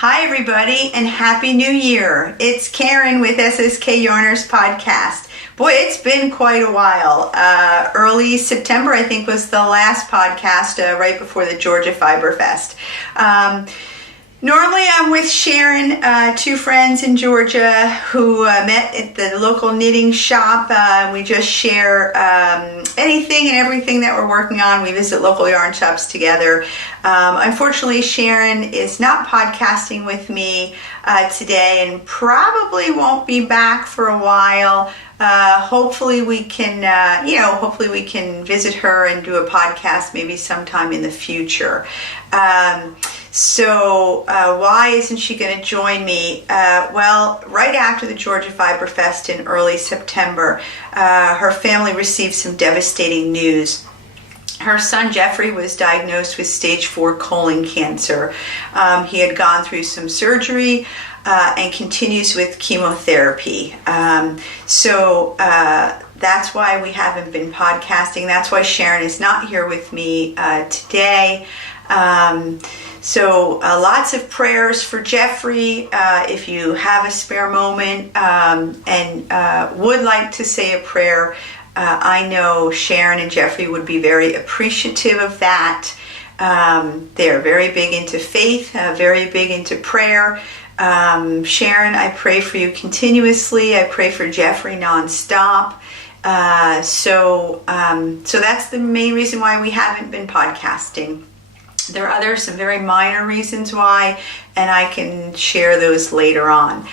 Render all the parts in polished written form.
Hi everybody and Happy New Year. It's Karen with SSK Yarners podcast. Boy, it's been quite a while. Early September, I think, was the last podcast right before the Georgia Fiber Fest. Normally I'm with Sharon, two friends in Georgia who met at the local knitting shop. We just share anything and everything that we're working on. We visit local yarn shops together. Unfortunately, Sharon is not podcasting with me today and probably won't be back for a while. Hopefully we can, hopefully we can visit her and do a podcast maybe sometime in the future. So why isn't she going to join me? Well, right after the Georgia Fiber Fest in early September, her family received some devastating news. Her son Jeffrey was diagnosed with stage 4 colon cancer. He had gone through some surgery and continues with chemotherapy. So that's why we haven't been podcasting. That's why Sharon is not here with me today. So lots of prayers for Jeffrey. If you have a spare moment and would like to say a prayer, I know Sharon and Jeffrey would be very appreciative of that. They're very big into faith, very big into prayer. Sharon, I pray for you continuously. I pray for Jeffrey nonstop. So that's the main reason why we haven't been podcasting. There are some very minor reasons why, and I can share those later on.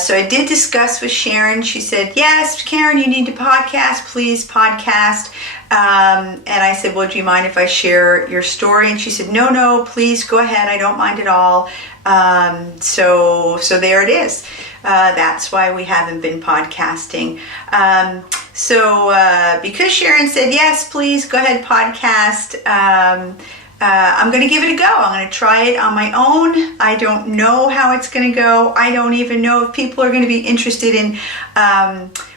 So I did discuss with Sharon. She said, yes, Karen, you need to podcast. Please podcast. And I said, well, do you mind if I share your story? And she said, no, please go ahead. I don't mind at all. So there it is. That's why we haven't been podcasting. So because Sharon said, yes, please go ahead, podcast. I'm going to give it a go. I'm going to try it on my own. I don't know how it's going to go. I don't even know if people are going to be interested in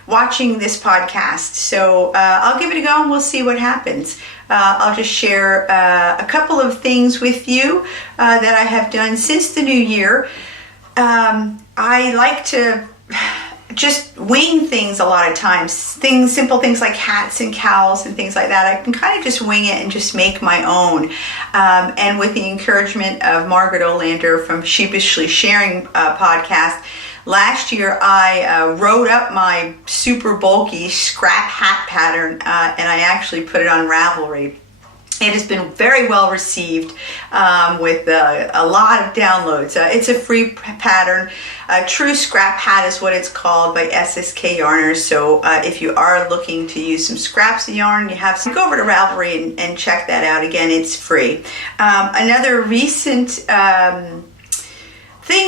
watching this podcast. So I'll give it a go and we'll see what happens. I'll just share a couple of things with you that I have done since the new year. I like to just wing things a lot of times. Simple things like hats and cowls and things like that. I can kind of just wing it and just make my own. And with the encouragement of Margaret Olander from Sheepishly Sharing podcast, last year I wrote up my super bulky scrap hat pattern and I actually put it on Ravelry. It has been very well received with a lot of downloads. It's a free pattern. True Scrap Hat is what it's called by SSK Yarners. So if you are looking to use some scraps of yarn, you have some, go over to Ravelry and check that out. Again, it's free. Another recent thing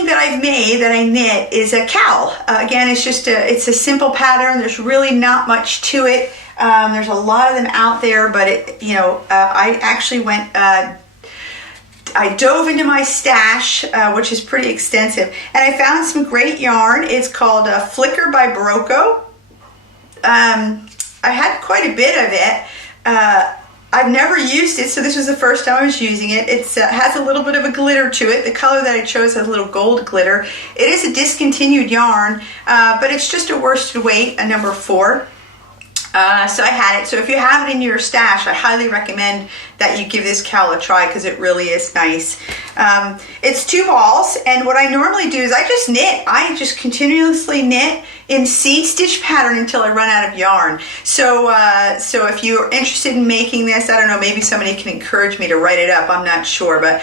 that I've made that I knit is a cowl. Again, it's a simple pattern. There's really not much to it. There's a lot of them out there, but I actually went, I dove into my stash, which is pretty extensive, and I found some great yarn. It's called Flicker by Barocco. I had quite a bit of it. I've never used it, so this was the first time I was using it. It has a little bit of a glitter to it. The color that I chose has a little gold glitter. It is a discontinued yarn, but it's just a worsted weight, a number 4. So I had it. So if you have it in your stash, I highly recommend that you give this cowl a try because it really is nice. It's 2 balls, and what I normally do is I just knit. I just continuously knit in seed stitch pattern until I run out of yarn. So if you're interested in making this, I don't know, maybe somebody can encourage me to write it up. I'm not sure, but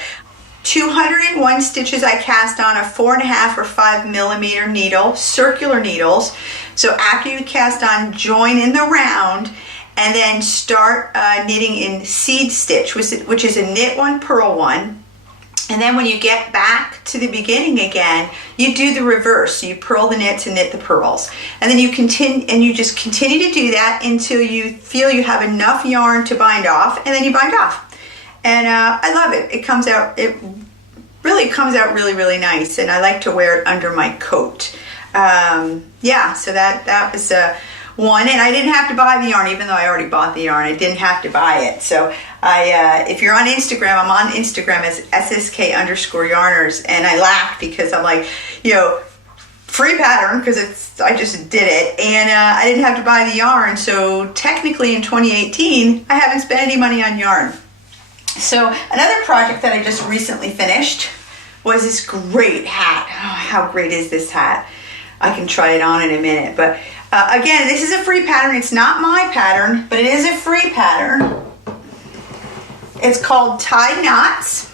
201 stitches I cast on a 4.5 or 5 millimeter needle, circular needles. So after you cast on, join in the round and then start knitting in seed stitch, which is a knit 1, purl 1. And then when you get back to the beginning again, you do the reverse. So you purl the knits and knit the purls. And then you just continue to do that until you feel you have enough yarn to bind off, and then you bind off. And I love it. It really comes out really, really nice. And I like to wear it under my coat. So that was one, and I didn't have to buy the yarn, even though I already bought the yarn. I didn't have to buy it. So if you're on Instagram, I'm on Instagram as SSK_Yarners, and I laughed because I'm like, free pattern, because I just did it, and I didn't have to buy the yarn. So technically in 2018, I haven't spent any money on yarn. So another project that I just recently finished was this great hat. Oh, how great is this hat? I can try it on in a minute. But again, this is a free pattern. It's not my pattern, but it is a free pattern. It's called Tied Knots.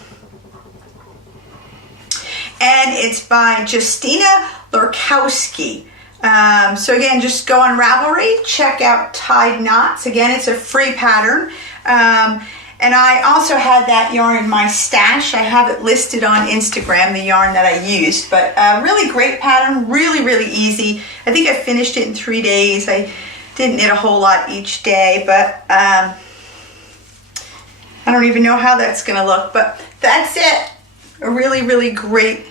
And it's by Justina Lurkowski. So again, just go on Ravelry, check out Tied Knots. Again, it's a free pattern. And I also had that yarn in my stash. I have it listed on Instagram, the yarn that I used. But really great pattern, really, really easy. I think I finished it in 3 days. I didn't knit a whole lot each day, but I don't even know how that's going to look. But that's it. A really, really great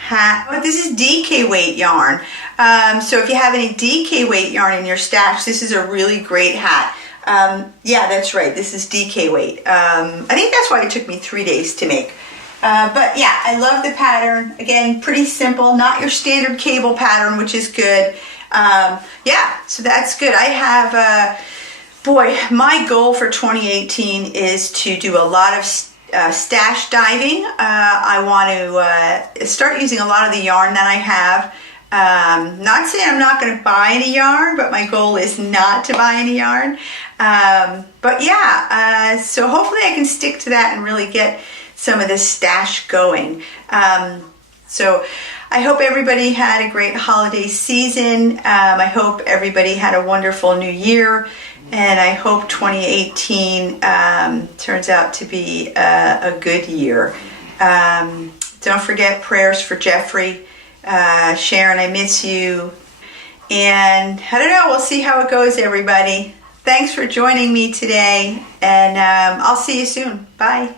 hat. But this is DK weight yarn. So if you have any DK weight yarn in your stash, this is a really great hat. Yeah, that's right. This is DK weight. I think that's why it took me 3 days to make. But yeah, I love the pattern. Again, pretty simple, not your standard cable pattern, which is good. Yeah, so that's good. I have, boy, my goal for 2018 is to do a lot of stash diving. I want to start using a lot of the yarn that I have. Not saying I'm not going to buy any yarn, but my goal is not to buy any yarn. But yeah, so hopefully I can stick to that and really get some of this stash going. So I hope everybody had a great holiday season. I hope everybody had a wonderful new year, and I hope 2018 turns out to be a good year. Don't forget prayers for Jeffrey. Sharon, I miss you. And I don't know, we'll see how it goes, everybody. Thanks for joining me today, and I'll see you soon. Bye.